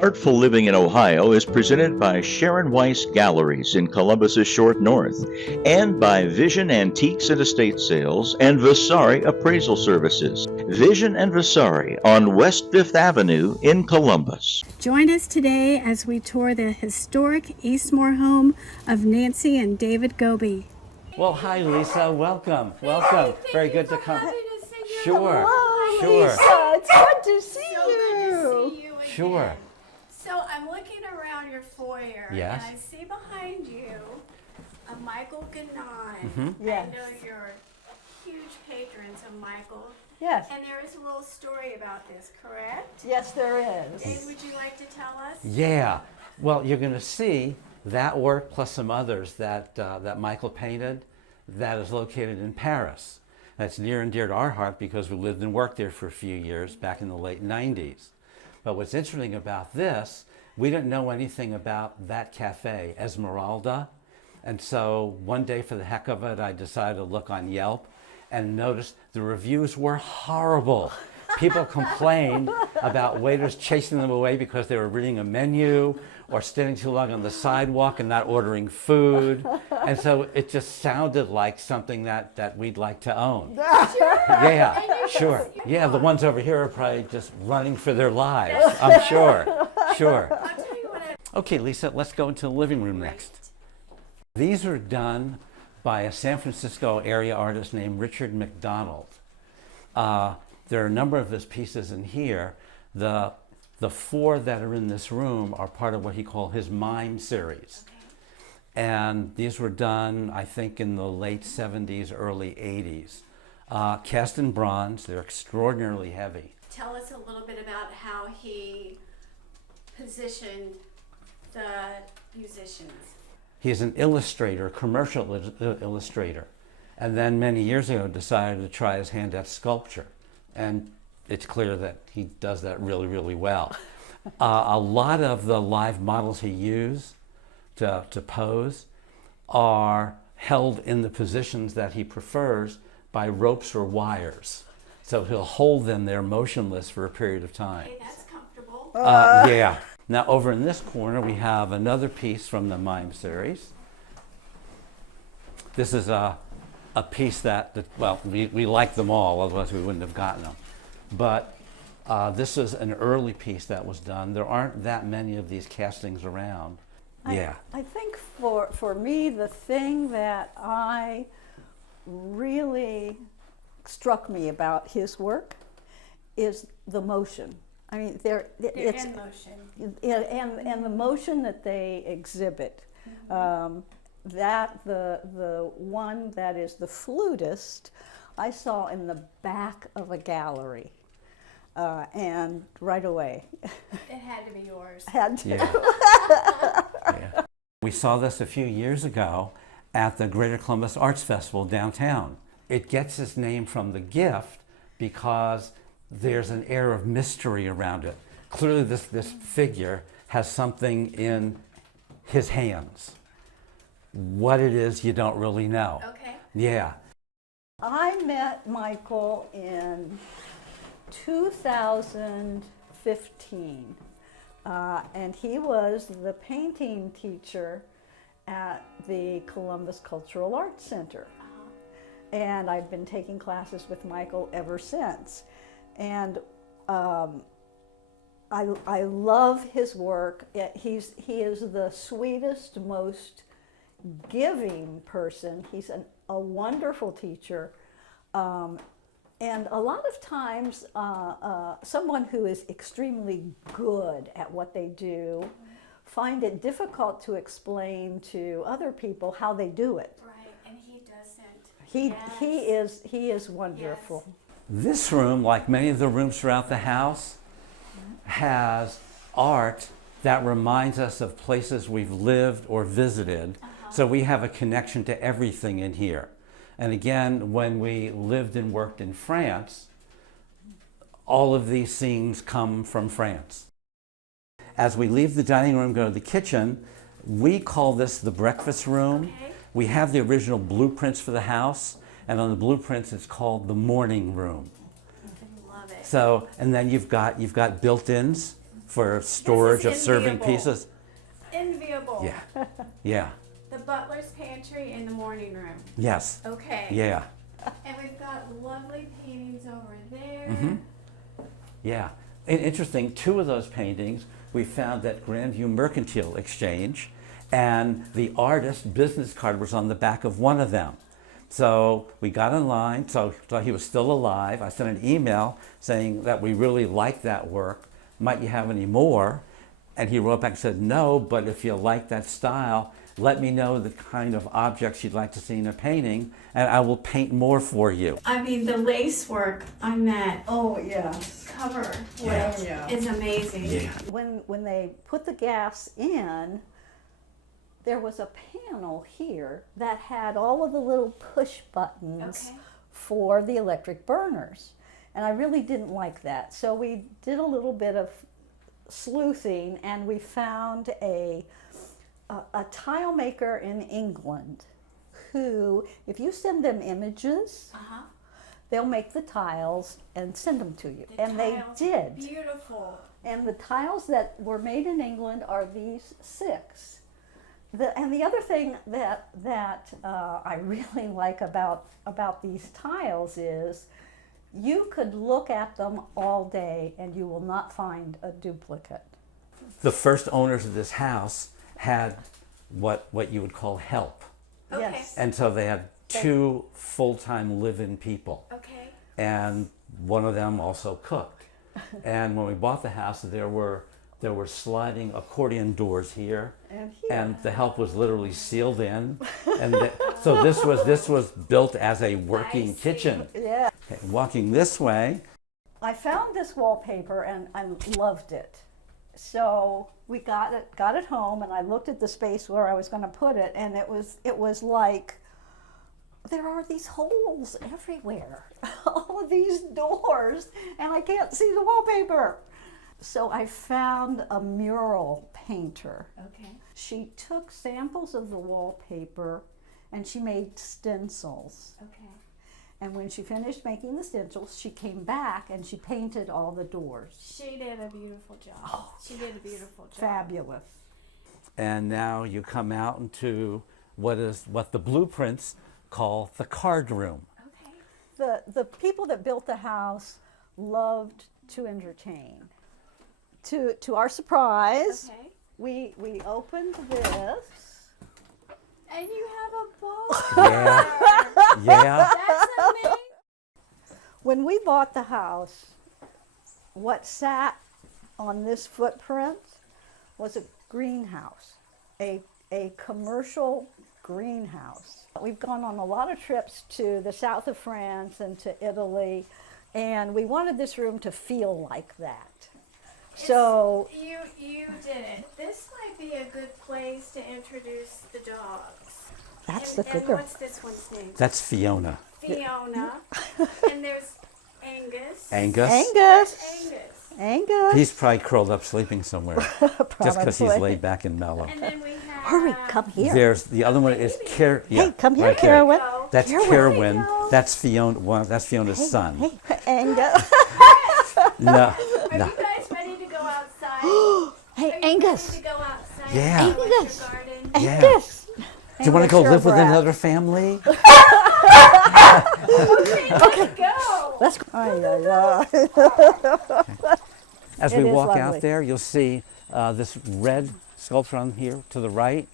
Artful Living in Ohio is presented by Sharon Weiss Galleries in Columbus's Short North and by Vision Antiques and Estate Sales and Vasari Appraisal Services. Vision and Vasari on West 5th Avenue in Columbus. Join us today as we tour the historic Eastmoor home of Nanci and David Gobey. Well, hi Lisa, welcome, welcome. Hey, Very good to come. Sure, Hello, sure. Lisa, It's good to see So you. good to see you again. Sure. So I'm looking around your foyer, Yes. and I see behind you a Michael Ganon. Mhm. Yes. I know you're huge patrons of Michael. Yes, And there is a little story about this, correct? yes, there is. Dave, would you like to tell us? Yeah, well, you're going to see that work plus some others that Michael painted that is located in Paris. That's near and dear to our heart because we lived and worked there for a few years back in the late 90s. But what's interesting about this, we didn't know anything about that cafe, Esmeralda. And so one day for the heck of it, I decided to look on Yelp and noticed the reviews were horrible. People complained about waiters chasing them away because they were reading a menu or standing too long on the sidewalk and not ordering food. And so it just sounded like something that we'd like to own. Yeah, sure. Yeah, the ones over here are probably just running for their lives, I'm sure. Sure. I'll tell you what Okay, Lisa, let's go into the living room next. These are done by a San Francisco area artist named Richard McDonald. There are a number of his pieces in here. The four that are in this room are part of what he called his Mime series. And these were done, I think, in the late 70s, early 80s. Cast in bronze, they're extraordinarily heavy. Tell us a little bit about how he positioned the musicians. He's an illustrator, commercial illustrator. And then many years ago decided to try his hand at sculpture. And it's clear that he does that really, really well. A lot of the live models he used to pose are held in the positions that he prefers by ropes or wires. So he'll hold them there motionless for a period of time. Hey, that's comfortable. Yeah. Now over in this corner we have another piece from the Mime series. This is a piece that well, we like them all, otherwise we wouldn't have gotten them. But this is an early piece that was done. There aren't that many of these castings around. Yeah. I think for me, the thing that I really struck me about his work is the motion. I mean, it's in motion. and the motion that they exhibit. That the one that is the flutist, I saw in the back of a gallery, and right away It had to be yours. had to. Yeah. Yeah. We saw this a few years ago at the Greater Columbus Arts Festival downtown. It gets its name from the gift because there's an air of mystery around it. Clearly this figure has something in his hands. What it is, you don't really know. Okay. Yeah. I met Michael in 2015, and he was the painting teacher at the Columbus Cultural Arts Center. And I've been taking classes with Michael ever since. And I love his work. He is the sweetest, most giving person. He's a wonderful teacher. And a lot of times, someone who is extremely good at what they do find it difficult to explain to other people how they do it. Right, and he doesn't. He is wonderful. Yes. This room, like many of the rooms throughout the house, has art that reminds us of places we've lived or visited. So we have a connection to everything in here. And again, when we lived and worked in France, all of these scenes come from France. As we leave the dining room, go to the kitchen, we call this the breakfast room. Okay. We have the original blueprints for the house, and on the blueprints it's called the morning room. Love it. So, and then you've got built-ins for storage of serving enviable. pieces. Enviable. Yeah, yeah, The butler's pantry in the morning room. yes, Okay. yeah, And we've got lovely paintings over there. Mm-hmm. yeah. And interesting, two of those paintings we found at Grandview Mercantile Exchange, and the artist's business card was on the back of one of them. So we got in line, so he was still alive. I sent an email saying that we really liked that work. Might you have any more? And he wrote back and said, no, but if you like that style, let me know the kind of objects you'd like to see in a painting, and I will paint more for you. I mean, the lace work on that Oh, yeah. cover Yeah. Yeah. is amazing. Yeah. When they put the gas in, there was a panel here that had all of the little push buttons Okay. for the electric burners. And I really didn't like that. So we did a little bit of sleuthing, and we found a tile maker in England who, if you send them images, Uh-huh. they'll make the tiles and send them to you. The And they tiles are did. Beautiful. And the tiles that were made in England are these 6. And the other thing that I really like about these tiles is you could look at them all day and you will not find a duplicate. The first owners of this house had what you would call help. Okay. Yes. And so they had 2 full-time live-in people. Okay. And one of them also cooked. And when we bought the house, there were sliding accordion doors here, And here. and the help was literally sealed in. And so this was built as a working I see. kitchen. Yeah. Okay, walking this way, I found this wallpaper and I loved it. So we got it home, and I looked at the space where I was going to put it, and it was like there are these holes everywhere, all of these doors, and I can't see the wallpaper. So I found a mural painter. Okay. She took samples of the wallpaper and she made stencils. Okay. And when she finished making the stencils, she came back and she painted all the doors. She did a beautiful job. She did a beautiful job. Fabulous. and now you come out into what the blueprints call the card room. Okay. The people that built the house loved to entertain. To our surprise, Okay. we opened this. And you have a bar. Yeah, yeah. That's amazing. When we bought the house, what sat on this footprint was a greenhouse, a commercial greenhouse. We've gone on a lot of trips to the south of France and to Italy, and we wanted this room to feel like that. So You did it. This might be a good place to introduce the dogs. that's and, the cooker. And what's this one's name? That's Fiona. Fiona. And there's Angus. Angus. Angus. Angus. Angus. He's probably curled up sleeping somewhere, just because he's Probably. laid back and mellow. And then we have. Hurry, come here. There's the other one is Car. Yeah, Hey, come here, right there. Carowin. That's Carowin. Carowin. That's Fiona. Well, that's Fiona's son. Hey, Angus. No, Are no. you guys ready to go outside? Hey, Are you Angus. ready to go outside? Yeah. And enjoy Angus. your garden? Yeah. Angus. Do you want to go Angus, live with you're a brat. another family? Let's go. Let's go. Ay, ay, ay. As It we is walk lovely. out there, you'll see this red sculpture on here to the right.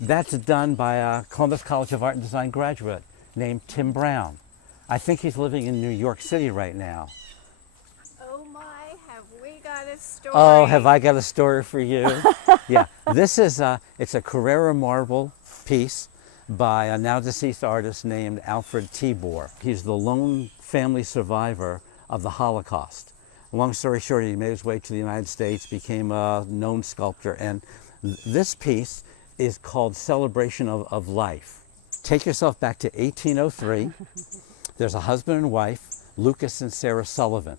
That's done by a Columbus College of Art and Design graduate named Tim Brown. I think he's living in New York City right now. Oh my, have we got a story? Oh, have I got a story for you? Yeah, this is it's a Carrara marble piece by a now deceased artist named Alfred Tibor. He's the lone family survivor of the Holocaust. Long story short, he made his way to the United States, became a known sculptor, and this piece is called Celebration of Life. Take yourself back to 1803. There's a husband and wife, Lucas and Sarah Sullivan.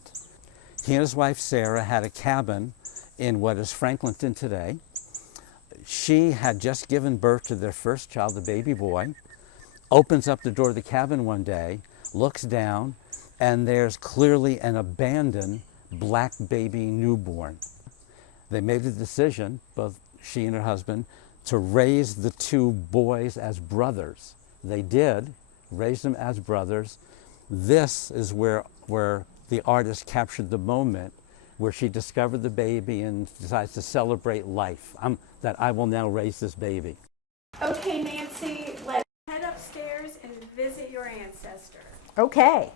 He and his wife Sarah had a cabin in what is Franklinton today. She had just given birth to their first child, a baby boy, opens up the door of the cabin one day, looks down, and there's clearly an abandoned black baby newborn. they made the decision, both she and her husband, to raise the two boys as brothers. They did, raise them as brothers. This is where the artist captured the moment where she discovered the baby and decides to celebrate life. That I will now raise this baby. Okay, Nancy, let's head upstairs and visit your ancestor. Okay.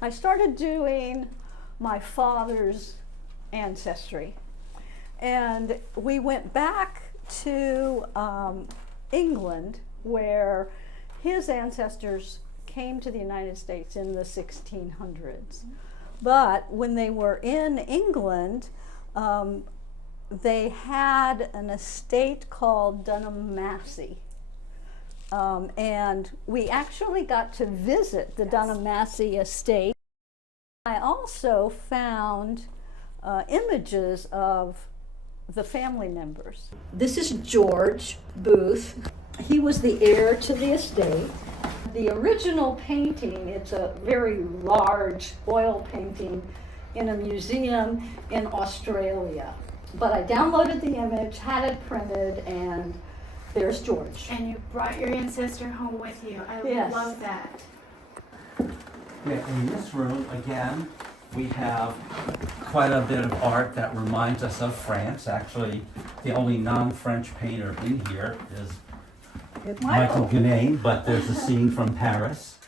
I started doing my father's ancestry, and we went back to England, where his ancestors came to the United States in the 1600s. But when they were in England, they had an estate called Dunham-Massey. And we actually got to visit the Dunham-Massey estate. I also found images of the family members. This is George Booth. He was the heir to the estate. The original painting, it's a very large oil painting in a museum in Australia. But I downloaded the image, had it printed, and there's George. And you brought your ancestor home with you. I Yes. love that. Yeah, in this room, again, we have quite a bit of art that reminds us of France. Actually, the only non-French painter in here is With Michael Gobey, but there's a scene from Paris.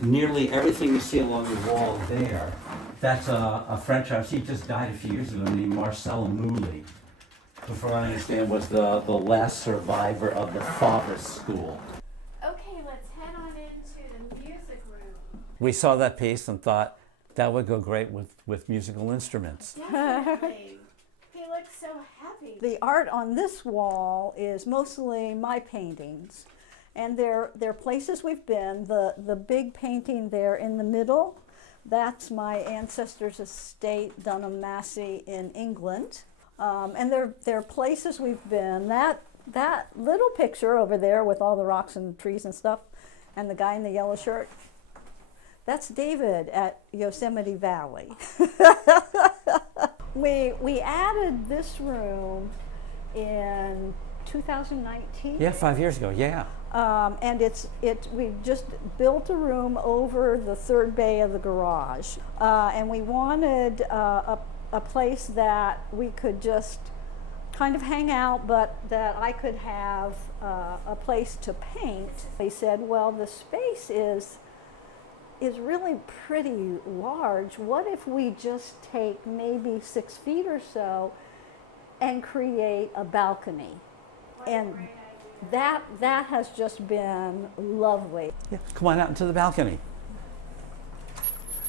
Nearly everything you see along the wall there, that's a French artist. He just died a few years ago named Marcel Mouly, who, from what I understand, was the last survivor of the Favre school. Okay, let's head on into the music room. We saw that piece and thought that would go great with musical instruments. Definitely. He looks so happy. The art on this wall is mostly my paintings, and they're places we've been. The big painting there in the middle, that's my ancestors' estate, Dunham-Massey in England. And they're places we've been. That little picture over there with all the rocks and trees and stuff, and the guy in the yellow shirt, that's David at Yosemite Valley. We added this room in 2019. Yeah, 5 years ago, yeah. And we just built a room over the third bay of the garage. And we wanted a place that we could just kind of hang out, but that I could have a place to paint. They said, well, the space is really pretty large. What if we just take maybe 6 feet or so and create a balcony? And that has just been lovely. Yeah, come on out into the balcony.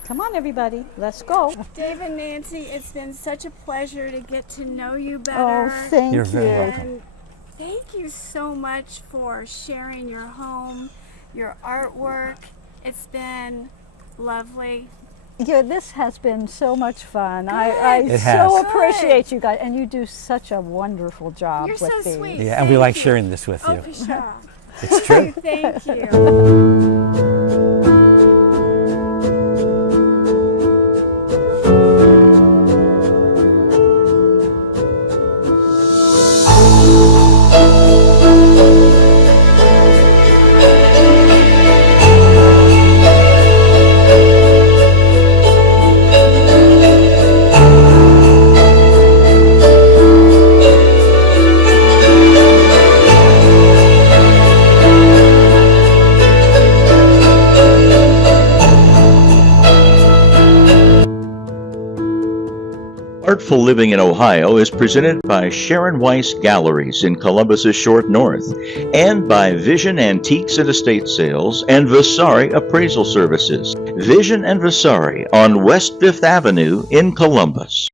Come on, everybody, let's go. Dave and Nancy, it's been such a pleasure to get to know you better. Oh, thank You're you. very welcome. And thank you so much for sharing your home, your artwork. It's been lovely. Yeah, this has been so much fun. I It has. so Good. appreciate you guys, and you do such a wonderful job You're with so these. sweet. Yeah, and we Thank like you. sharing this with Oh, you. for sure. It's true. Thank you. Artful Living in Ohio is presented by Sharon Weiss Galleries in Columbus's Short North and by Vision Antiques and Estate Sales and Vasari Appraisal Services. Vision and Vasari on West 5th Avenue in Columbus.